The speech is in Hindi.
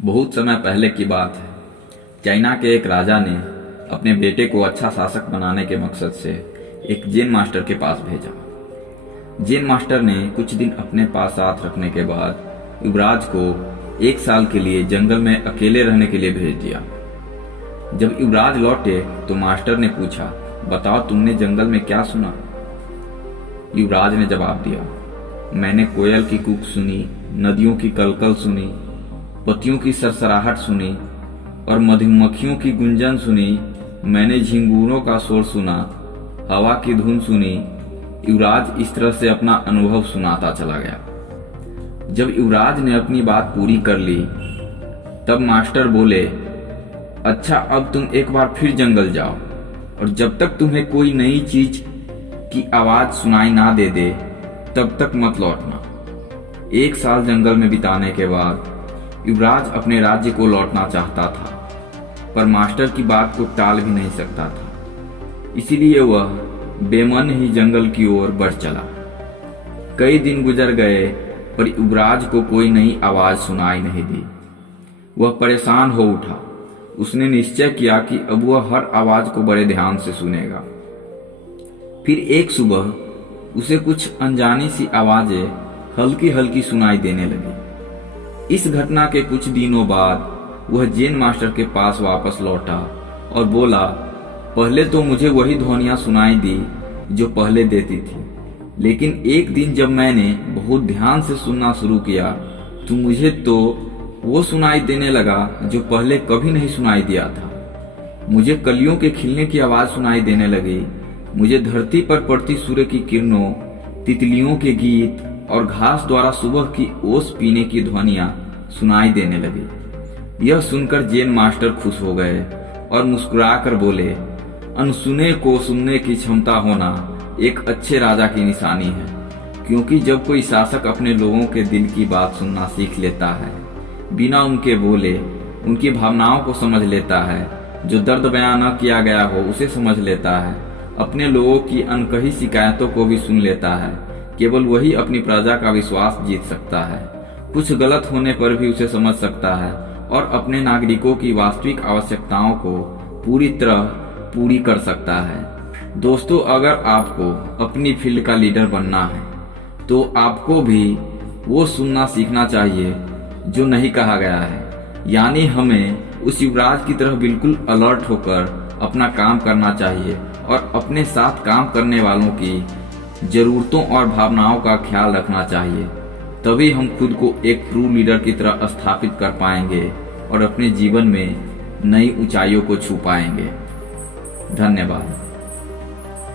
बहुत समय पहले की बात है। चाइना के एक राजा ने अपने बेटे को अच्छा शासक बनाने के मकसद से एक जैन मास्टर के पास भेजा। जैन मास्टर ने कुछ दिन अपने पास साथ रखने के बाद युवराज को 1 साल के लिए जंगल में अकेले रहने के लिए भेज दिया। जब युवराज लौटे तो मास्टर ने पूछा, बताओ तुमने जंगल में क्या सुना? युवराज ने जवाब दिया, मैंने कोयल की कूक सुनी, नदियों की कलकल सुनी, पतियों की सरसराहट सुनी और मधुमक्खियों की गुंजन सुनी। मैंने झिंगूरों का शोर सुना, हवा की धुन सुनी। युवराज इस तरह से अपना अनुभव सुनाता चला गया। जब युवराज ने अपनी बात पूरी कर ली तब मास्टर बोले, अच्छा अब तुम एक बार फिर जंगल जाओ और जब तक तुम्हें कोई नई चीज की आवाज सुनाई ना दे दे तब तक मत लौटना। 1 साल जंगल में बिताने के बाद युवराज अपने राज्य को लौटना चाहता था, पर मास्टर की बात को टाल भी नहीं सकता था। इसीलिए वह बेमन ही जंगल की ओर बढ़ चला। कई दिन गुजर गए पर युवराज को कोई नई आवाज सुनाई नहीं दी। वह परेशान हो उठा। उसने निश्चय किया कि अब वह हर आवाज को बड़े ध्यान से सुनेगा। फिर एक सुबह उसे कुछ अनजानी सी आवाजें हल्की हल्की सुनाई देने लगी। इस घटना के कुछ दिनों बाद वह जैन मास्टर के पास वापस लौटा और बोला, पहले तो मुझे वही ध्वनियां सुनाई दी जो पहले देती थी, लेकिन एक दिन जब मैंने बहुत ध्यान से सुनना शुरू किया तो मुझे तो वो सुनाई देने लगा जो पहले कभी नहीं सुनाई दिया था। मुझे कलियों के खिलने की आवाज सुनाई देने लगी। मुझे धरती पर पड़ती सूर्य की किरणों, तितलियों के गीत और घास द्वारा सुबह की ओस पीने की ध्वनियां सुनाई देने लगी। यह सुनकर जैन मास्टर खुश हो गए और मुस्कुराकर बोले, अनसुने को सुनने की क्षमता होना एक अच्छे राजा की निशानी है, क्योंकि जब कोई शासक अपने लोगों के दिल की बात सुनना सीख लेता है, बिना उनके बोले उनकी भावनाओं को समझ लेता है, जो दर्द बयां न किया गया हो उसे समझ लेता है, अपने लोगों की अनकही शिकायतों को भी सुन लेता है, केवल वही अपनी प्रजा का विश्वास जीत सकता है, कुछ गलत होने पर भी उसे समझ सकता है और अपने नागरिकों की वास्तविक आवश्यकताओं को पूरी तरह पूरी कर सकता है। दोस्तों, अगर आपको अपनी फील्ड का लीडर बनना है तो आपको भी वो सुनना सीखना चाहिए जो नहीं कहा गया है, यानी हमें उस युवराज की तरह बिल्कुल अलर्ट होकर अपना काम करना चाहिए और अपने साथ काम करने वालों की जरूरतों और भावनाओं का ख्याल रखना चाहिए। तभी हम खुद को एक ट्रू लीडर की तरह स्थापित कर पाएंगे और अपने जीवन में नई ऊंचाइयों को छू पाएंगे। धन्यवाद।